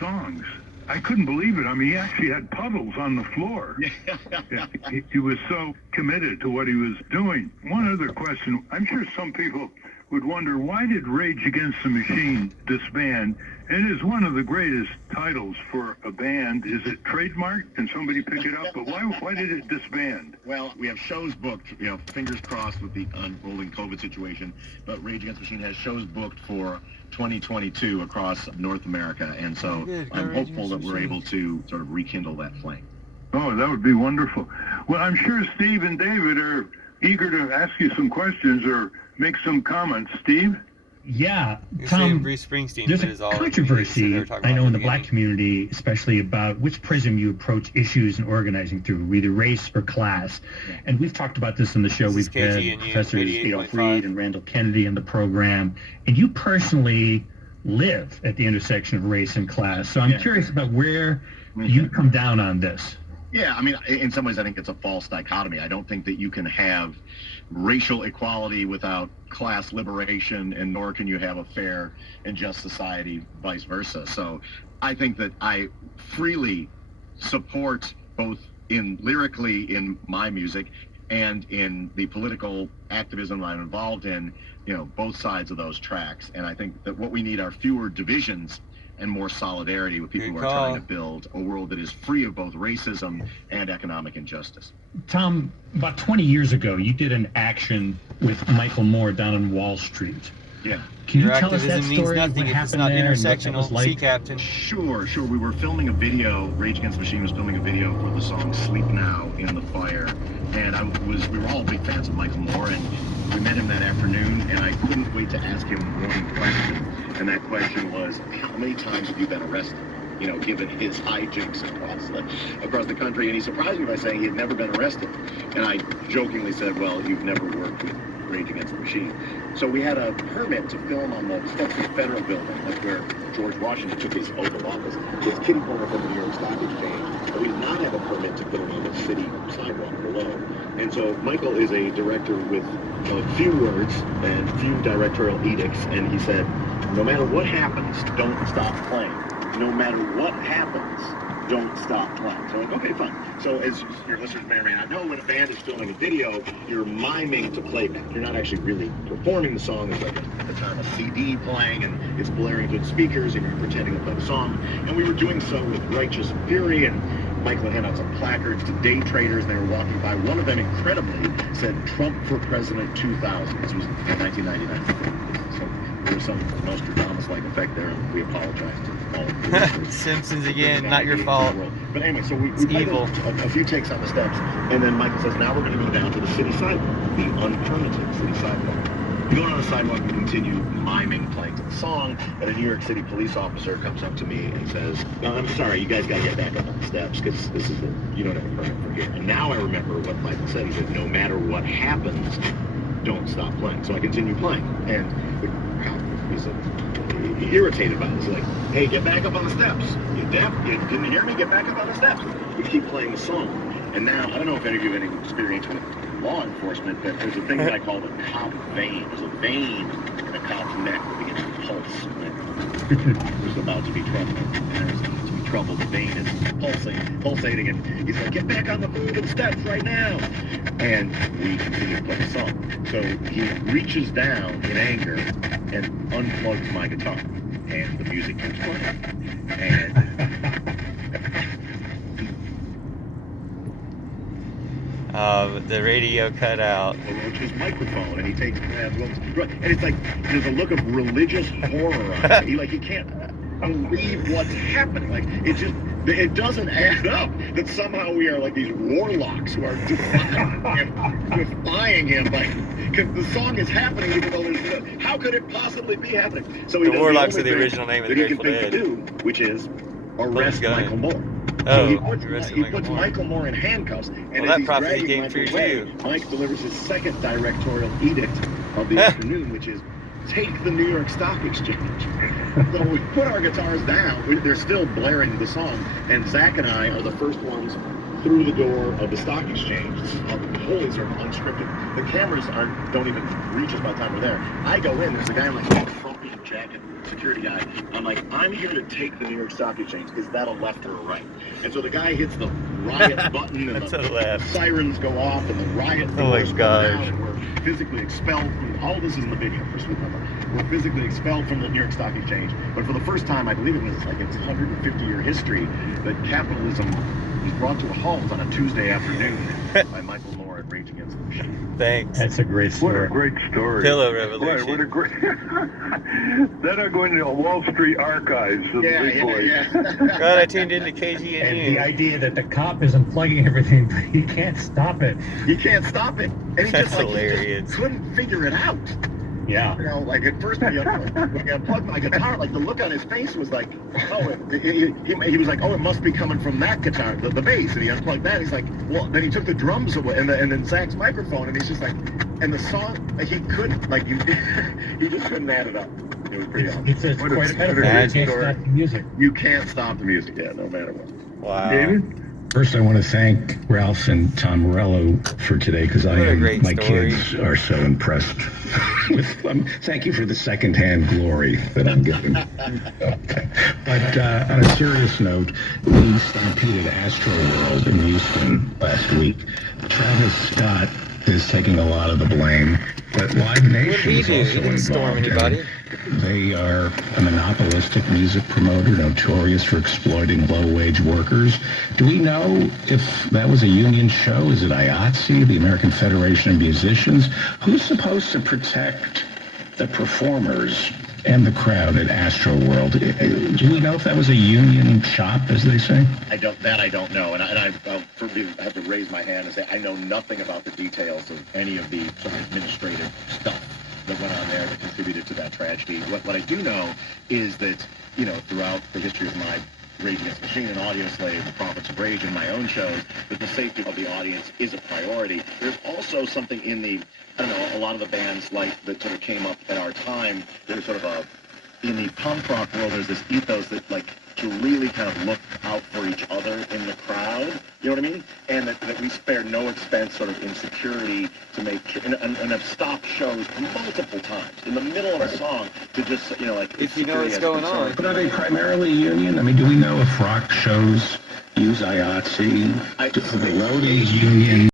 songs. I couldn't believe it. I mean, he actually had puddles on the floor. He was so committed to what he was doing. One other question. I'm sure some people would wonder, why did Rage Against the Machine disband? It is one of the greatest titles for a band. Is it trademarked? Can somebody pick it up? But why did it disband? Well, we have shows booked, fingers crossed with the unrolling COVID situation, but Rage Against the Machine has shows booked for 2022 across North America, and so I'm hopeful that we're able to sort of rekindle that flame. Oh, that would be wonderful. Well, I'm sure Steve and David are eager to ask you some questions or make some comments. Steve? Yeah, Tom, Bruce Springsteen, there's a controversy, I know, in the black community, especially about which prism you approach issues and organizing through, either race or class. Yeah. And we've talked about this on the show. We've had Professors Freed and Randall Kennedy in the program. And you personally live at the intersection of race and class. So I'm curious about where you come down on this. Yeah, I mean, in some ways, I think it's a false dichotomy. I don't think that you can have racial equality without class liberation, and nor can you have a fair and just society, vice versa. So I think that I freely support both lyrically in my music and in the political activism I'm involved in, both sides of those tracks. And I think that what we need are fewer divisions and more solidarity with people who are trying to build a world that is free of both racism and economic injustice. Tom, about 20 years ago, you did an action with Michael Moore down on Wall Street. Yeah. Can you tell us that means story? Nothing if it's not intersectional, sea captain. Sure. We were filming a video. Rage Against the Machine was filming a video for the song "Sleep Now" in the fire, and we were all big fans of Michael Moore, and we met him that afternoon, and I couldn't wait to ask him one question, and that question was, how many times have you been arrested? Given his hijinks across the country, and he surprised me by saying he had never been arrested, and I jokingly said, well, you've never worked with Rage Against the Machine. So we had a permit to film on the steps of the Federal Building. That's where George Washington took his oath of office. It's kitty corner from the New York Stock Exchange, but we did not have a permit to film on the city sidewalk below. And so Michael is a director with few words and few directorial edicts, and he said, no matter what happens, don't stop playing. No matter what happens, don't stop playing. So I'm like, okay, fine. So as your listeners may or may not know, when a band is filming a video, you're miming to playback. You're not actually really performing the song. It's like at the time a CD playing, and it's blaring to the speakers, and you're pretending to play the song. And we were doing so with righteous fury, and Michael handed out some placards to day traders, and they were walking by. One of them, incredibly, said, "Trump for President 2000. This was in 1999. So there was some Nostradamus-like effect there, and we apologize to all of you. Simpsons again, not your fault. But anyway, so we played a few takes on the steps, and then Michael says, now we're going to go down to the city sidewalk, the unpermitted city sidewalk. We go down the sidewalk and continue miming, playing to the song, and a New York City police officer comes up to me and says, no, I'm sorry, you guys got to get back up on the steps, because you don't have a permit for here. And now I remember what Michael said. He said, no matter what happens, don't stop playing. So I continue playing, and he's irritated by this. He's like, hey, get back up on the steps. You deaf? You didn't hear me? Get back up on the steps. We keep playing the song. And now, I don't know if any of you have any experience with law enforcement, but there's a thing that I call the cop vein. There's a vein in a cop's neck that begins to pulse when there's about to be trouble. And there's about to be trouble. The vein is pulsating, and he's like, get back on the steps right now. And we continue to play the song. So he reaches down in anger and unplugs my guitar, and the music keeps playing. And the radio cut out. His microphone, and he takes and it's like there's a look of religious horror on it. He can't believe what's happening. Like it doesn't add up that somehow we are like these warlocks who are defying him. Because the song is happening, even though there's how could it possibly be happening? So the Warlocks are the original name of the Grateful Dead. Which is arrest Michael Moore. Oh, so he puts Michael Moore in handcuffs, and that prophecy came true too. Mike delivers his second directorial edict of the afternoon, which is take the New York Stock Exchange. So we put our guitars down. They're still blaring the song, and Zach and I are the first ones through the door of the stock exchange. This is wholly sort of unscripted. The cameras don't even reach us by the time we're there. I go in. There's a guy in like a Trumpian jacket, security security guy. I'm like, I'm here to take the New York Stock Exchange. Is that a left or a right? And so the guy hits the riot button, and the sirens go off, and the riot Oh my gosh. and we're physically expelled. All this is in the video for Sweet Number. We're physically expelled from the New York Stock Exchange. But for the first time, I believe it was like its 150-year history, that capitalism was brought to a halt on a Tuesday afternoon by Michael Moore at Rage Against the Machine. Thanks. That's a great story. What a great story. Pillow revolution. What a great... Then I'm going to the Wall Street archives of the big boys. God, I tuned into KGNU. And the idea that the cop is unplugging everything, but he can't stop it. He can't stop it. And he That's just, like, hilarious. He just couldn't figure it out. Yeah. You know, like at first when I unplugged my guitar, like the look on his face was like, oh, he was like, oh, it must be coming from that guitar, the bass. And he unplugged that. He's like, well, then he took the drums away and then Zach's microphone, and he's just like, and the song, like, he couldn't, like, he just couldn't add it up. It was pretty awesome. It's quite a metaphor. You can't stop the music. You can't stop the music, yeah, no matter what. Wow. David? First, I want to thank Ralph and Tom Morello for today, because my kids are so impressed with them. Thank you for the secondhand glory that I'm getting. But on a serious note, we stampeded Astroworld in Houston last week. Travis Scott is taking a lot of the blame, but Live Nation is also didn't storm involved. anybody. They are a monopolistic music promoter, notorious for exploiting low-wage workers. Do we know if that was a union show? Is it IATSE, the American Federation of Musicians? Who's supposed to protect the performers and the crowd at Astroworld? Do we know if that was a union shop, as they say? I don't know, and I'll have to raise my hand and say I know nothing about the details of any of the sort of administrative stuff that went on there that contributed to that tragedy. What I do know is that, you know, throughout the history of my Rage Against the Machine and Audio Slave, the Prophets of Rage, and my own shows, that the safety of the audience is a priority. There's also something in the, I don't know, a lot of the bands like that sort of came up at our time, there's sort of in the punk rock world, there's this ethos that, like, to really kind of look out for each other in the crowd, you know what I mean? And that we spare no expense sort of in security to make, and have stopped shows multiple times in the middle of a song to just, you know, like... If you know what's going on. But are they primarily union? I mean, do we know if rock shows use IATSE? I- Do the roadies union?